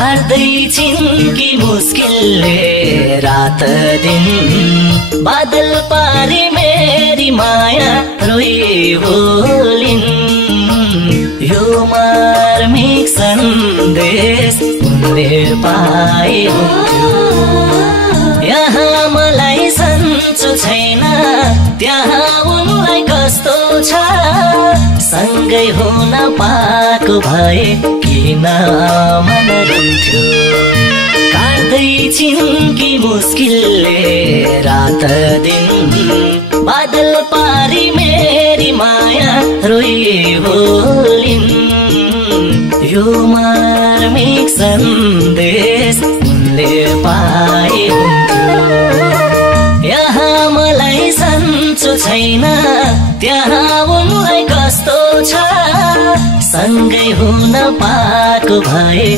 काट्दै छिन् कि मुस्किलले रात दिन बादल पारी मेरी माया रोई बोलिन् यो मार्मिक सन्देश उनले पाए हुन्थ्यो यहाँ मलाई सन्चो छैन त्यहाँ उनलाई कस्तो छ सँगै हुन पाएको भए किन मन रुन्थ्यो काट्दै छिन् कि मुस्किलले रात दिन बादल पारी मेरी माया रोई बोलिन् यो मार्मिक सन्देश उनले पाए हुन्थ्यो यहाँ मलाई सन्चो छैन त्यहाँ उनलाई कस्तो छ सँगै हुन पाएको भए